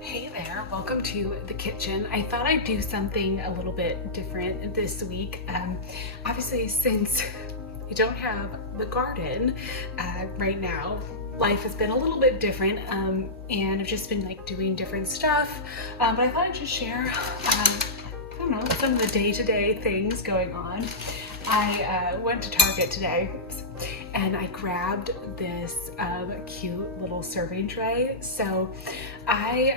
Hey there, welcome to the kitchen. I thought I'd do something a little bit different this week. Obviously, since I don't have the garden right now, life has been a little bit different, and I've just been like doing different stuff. But I thought I'd just share, I don't know, some of the day-to-day things going on. I went to Target today and I grabbed this cute little serving tray. So I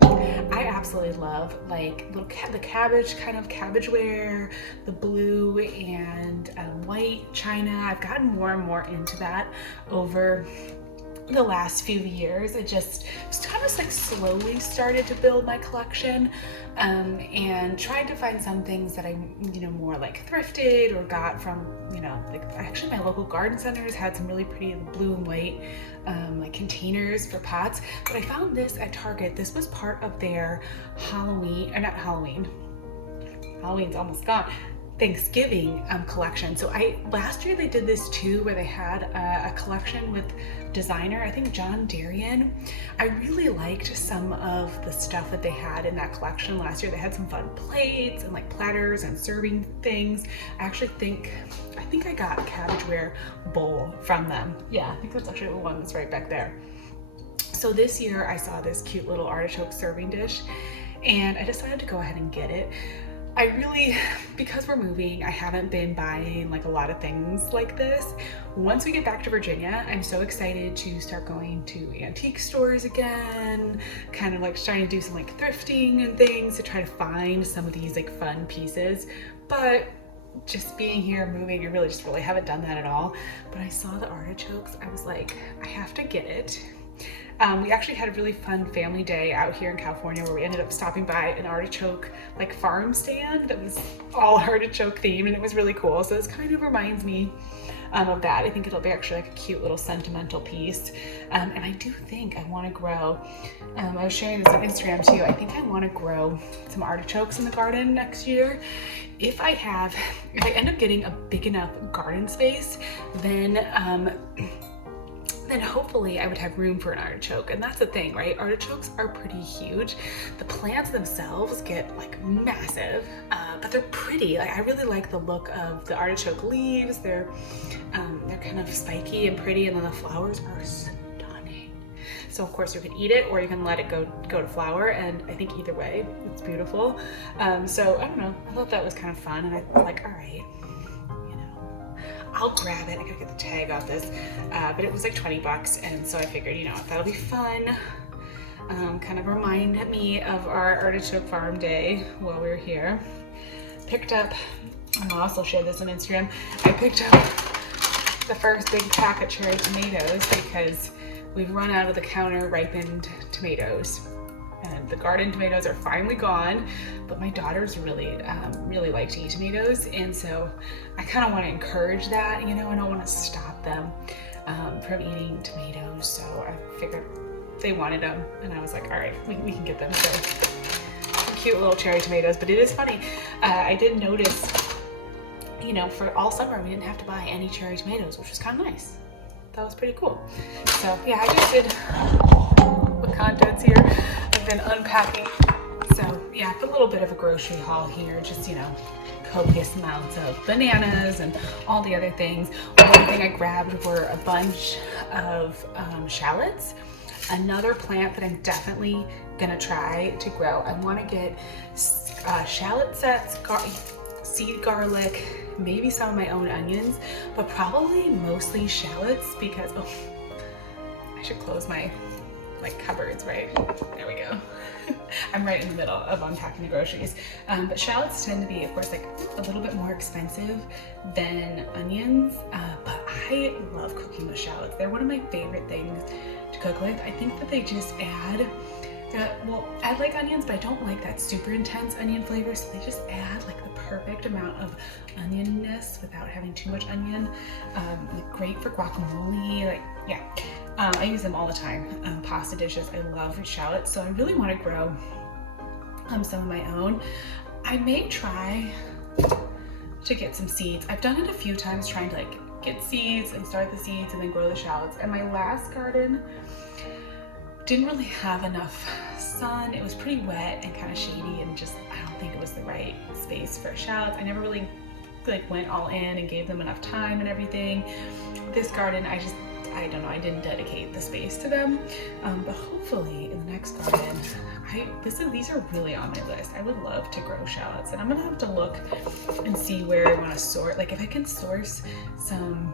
absolutely love like the cabbage kind of cabbageware, the blue and white china. I've gotten more and more into that over the last few years. It just kind of like slowly started to build my collection, and tried to find some things that I more like thrifted or got from like actually my local garden centers had some really pretty blue and white like containers for pots. But I found this at Target. This was part of their Halloween, or not Halloween, Halloween's almost gone, Thanksgiving collection. So last year they did this too, where they had a collection with designer, I think John Darien. I really liked some of the stuff that they had in that collection last year. They had some fun plates and like platters and serving things. I think I got a cabbageware bowl from them. Yeah, I think that's actually the one that's right back there. So this year I saw this cute little artichoke serving dish and I decided to go ahead and get it. Because we're moving, I haven't been buying like a lot of things like this. Once we get back to Virginia, I'm so excited to start going to antique stores again, kind of like starting to do some like thrifting and things to try to find some of these like fun pieces. But just being here, moving, I really haven't done that at all. But I saw the artichokes, I was like, I have to get it. We actually had a really fun family day out here in California where we ended up stopping by an artichoke like farm stand that was all artichoke themed, and it was really cool. So this kind of reminds me of that. I think it'll be actually like a cute little sentimental piece. And I do think I want to grow, I was sharing this on Instagram too, I think I want to grow some artichokes in the garden next year. If I end up getting a big enough garden space, then hopefully I would have room for an artichoke. And that's the thing, right? Artichokes are pretty huge. The plants themselves get like massive, but they're pretty. Like I really like the look of the artichoke leaves. They're kind of spiky and pretty, and then the flowers are stunning. So of course you can eat it or you can let it go to flower, and I think either way it's beautiful. So I don't know, I thought that was kind of fun, and I was like, all right, I'll grab it. I gotta get the tag off this, but it was like 20 bucks, and so I figured, that'll be fun. Kind of remind me of our artichoke farm day while we were here. Picked up, I'll also share this on Instagram, I picked up the first big pack of cherry tomatoes because we've run out of the counter ripened tomatoes. And the garden tomatoes are finally gone, but my daughters really like to eat tomatoes, and so I kind of want to encourage that. I don't want to stop them from eating tomatoes, so I figured they wanted them, and I was like, all right, we can get them. So cute little cherry tomatoes. But it is funny, I did notice, for all summer we didn't have to buy any cherry tomatoes, which was kind of nice. That was pretty cool. So yeah, I just did the contents here. I've been unpacking. So yeah, a little bit of a grocery haul here, just copious amounts of bananas and all the other things. One thing I grabbed were a bunch of shallots. Another plant that I'm definitely gonna try to grow. I want to get shallot sets, seed garlic, maybe some of my own onions, but probably mostly shallots because I should close my cupboards, right? There we go. I'm right in the middle of unpacking the groceries. But shallots tend to be, of course, like a little bit more expensive than onions, but I love cooking with shallots. They're one of my favorite things to cook with. I think that they just add, I like onions, but I don't like that super intense onion flavor, so they just add like the perfect amount of onionness without having too much onion. Great for guacamole, I use them all the time. Pasta dishes, I love shallots, so I really want to grow some of my own. I may try to get some seeds. I've done it a few times trying to get seeds and start the seeds and then grow the shallots. And my last garden didn't really have enough sun. It was pretty wet and kind of shady, and just, I don't think it was the right space for shallots. I never really like went all in and gave them enough time and everything. This garden, I don't know, I didn't dedicate the space to them, but hopefully in the next garden, these are really on my list. I would love to grow shallots, and I'm gonna have to look and see where I want to sort. Like if I can source some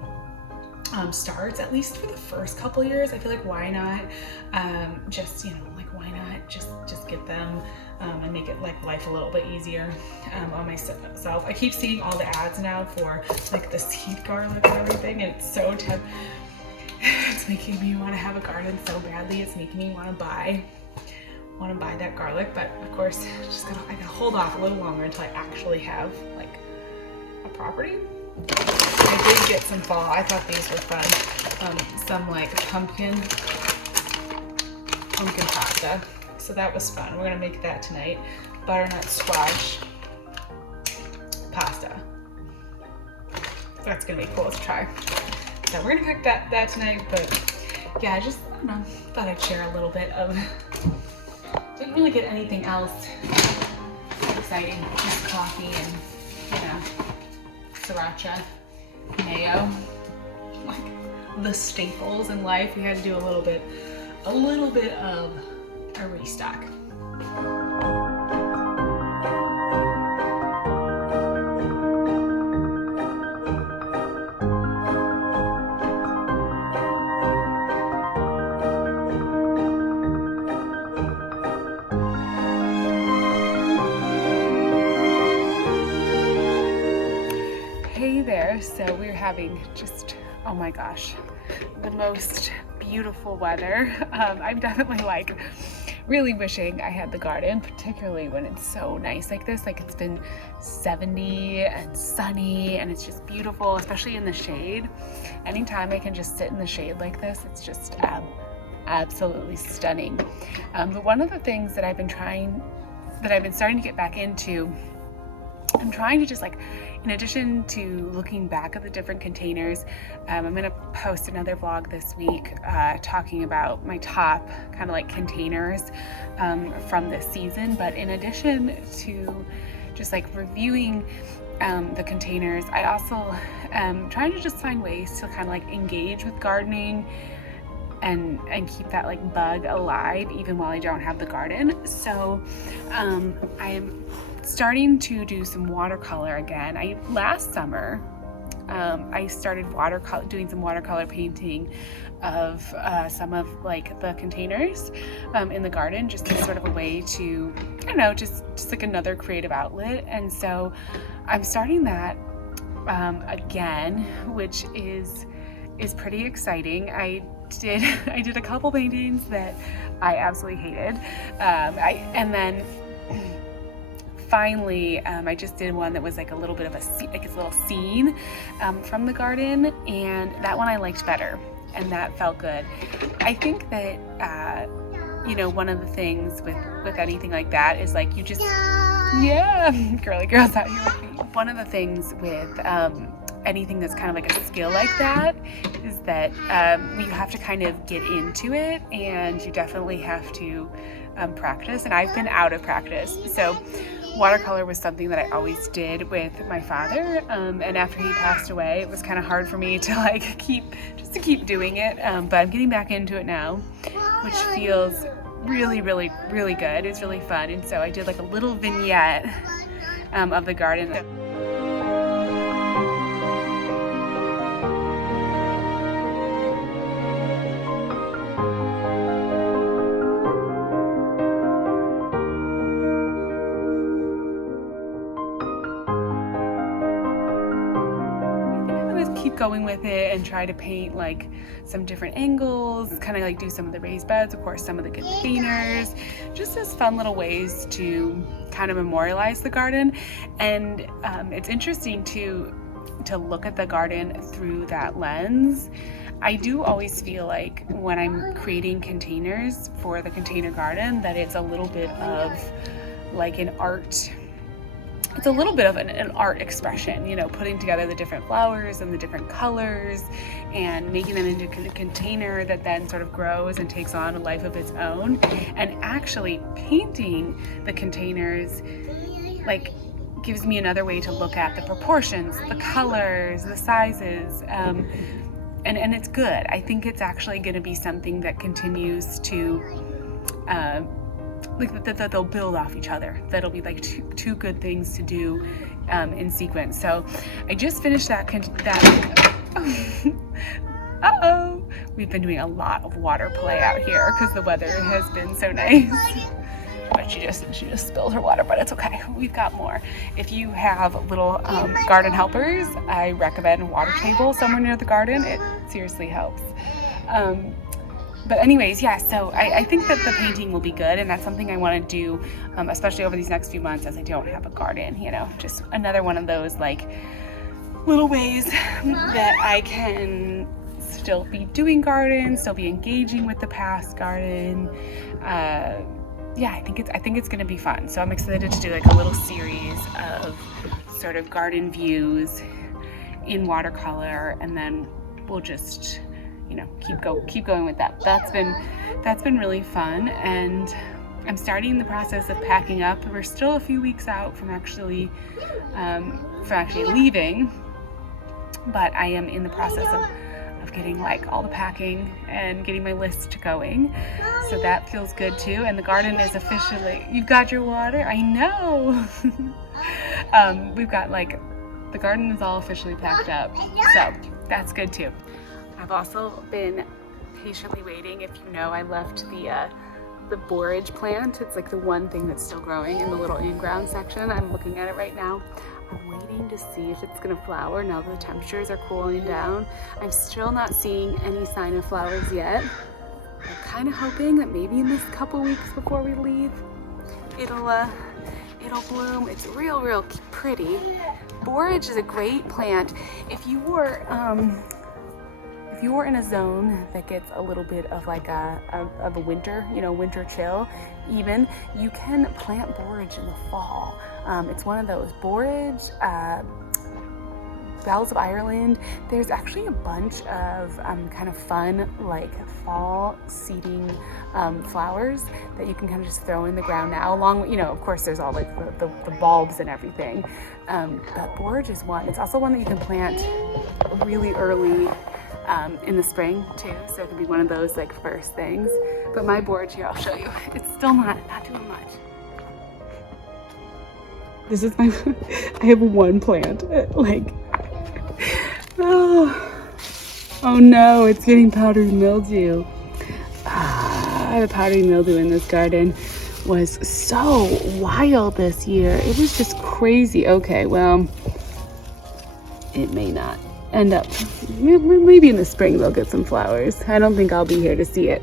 starts, at least for the first couple years, I feel like why not just, you know, like why not just get them and make it like life a little bit easier on myself. I keep seeing all the ads now for like the seed garlic and everything, and it's so it's making me want to have a garden so badly. It's making me want to buy that garlic, but of course I gotta hold off a little longer until I actually have like a property. I did get some fall. I thought these were fun. Some like pumpkin pasta. So that was fun. We're gonna make that tonight. Butternut squash pasta. That's gonna be cool to try. So we're gonna cook that tonight. But yeah, I don't know, thought I'd share a little bit of. Didn't really get anything else exciting. Just coffee and, you know, sriracha, mayo, like the staples in life. We had to do a little bit of a restock. Hey there, so we're having just, oh my gosh, the most beautiful weather. I'm definitely like really wishing I had the garden, particularly when it's so nice like this. Like it's been 70 and sunny and it's just beautiful, especially in the shade. Anytime I can just sit in the shade like this, it's just absolutely stunning. But one of the things that I've been starting to get back into, I'm trying to just like, in addition to looking back at the different containers, I'm gonna post another vlog this week talking about my top kind of like containers from this season. But in addition to just like reviewing the containers, I also am trying to just find ways to kind of like engage with gardening and keep that like bug alive even while I don't have the garden. So I am starting to do some watercolor again. Last summer I started doing some watercolor painting of some of like the containers in the garden, just as sort of a way to, I don't know, just like another creative outlet. And so I'm starting that again, which is pretty exciting. I did a couple paintings that I absolutely hated, and then finally, I just did one that was like a little bit of a little scene from the garden, and that one I liked better, and that felt good. I think that you know, one of the things with anything like that is like you just, yeah, girly girls out here with me. One of the things with anything that's kind of like a skill like that is that you have to kind of get into it, and you definitely have to practice. And I've been out of practice, so watercolor was something that I always did with my father, and after he passed away, it was kind of hard for me to like keep doing it, but I'm getting back into it now, which feels really good. It's really fun. And so I did like a little vignette of the garden. Going with it and try to paint like some different angles, kind of like do some of the raised beds, of course some of the containers, just as fun little ways to kind of memorialize the garden. And it's interesting to look at the garden through that lens. I do always feel like when I'm creating containers for the container garden that it's a little bit of like an art it's a little bit of an art expression, you know, putting together the different flowers and the different colors and making them into a container that then sort of grows and takes on a life of its own. And actually painting the containers, like, gives me another way to look at the proportions, the colors, the sizes, and it's good. I think it's actually going to be something that continues to like that they'll build off each other. That'll be like two good things to do in sequence. So I just finished that uh-oh, we've been doing a lot of water play out here because the weather has been so nice. But she just spilled her water, but it's okay. We've got more. If you have little garden helpers, I recommend a water table somewhere near the garden. It seriously helps. But anyways, yeah, so I think that the painting will be good, and that's something I want to do, especially over these next few months as I don't have a garden, you know, just another one of those like little ways that I can still be doing garden, still be engaging with the past garden. Yeah, I think it's going to be fun. So I'm excited to do like a little series of sort of garden views in watercolor, and then we'll just, you know, keep going with that. That's been really fun, and I'm starting the process of packing up. We're still a few weeks out from actually leaving, but I am in the process of getting like all the packing and getting my list going. So that feels good too. And the garden is officially, you've got your water? I know. We've got like, the garden is all officially packed up. So that's good too. I've also been patiently waiting. If you know, I left the borage plant. It's like the one thing that's still growing in the little in-ground section. I'm looking at it right now. I'm waiting to see if it's gonna flower now that the temperatures are cooling down. I'm still not seeing any sign of flowers yet. I'm kind of hoping that maybe in this couple weeks before we leave, it'll bloom. It's real pretty. Borage is a great plant. If you were in a zone that gets a little bit of like a winter, you know, winter chill, even, you can plant borage in the fall. It's one of those borage, Bells of Ireland. There's actually a bunch of kind of fun like fall seeding flowers that you can kind of just throw in the ground now, along with, you know, of course there's all like the bulbs and everything. But borage is one. It's also one that you can plant really early in the spring too, so it can be one of those like first things. But my borage here, I'll show you, it's still not doing much. This is my, I have one plant, like, oh no, it's getting powdery mildew. The powdery mildew in this garden was so wild this year. It was just crazy. Okay, well, it may not end up, maybe in the spring they'll get some flowers. I don't think I'll be here to see it.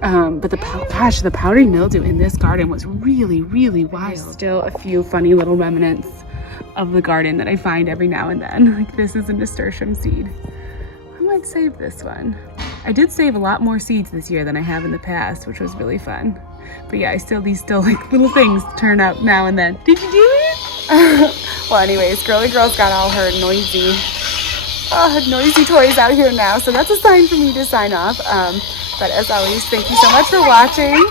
But the powdery mildew in this garden was really wild. There's still a few funny little remnants of the garden that I find every now and then. Like this is a nasturtium seed. I might save this one. I did save a lot more seeds this year than I have in the past, which was really fun. But yeah, these still like little things turn up now and then. Did you do it? Well, anyways, girly girl's got all her noisy toys out here now, so that's a sign for me to sign off. But as always, thank you so much for watching,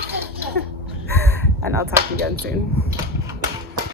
and I'll talk to you again soon.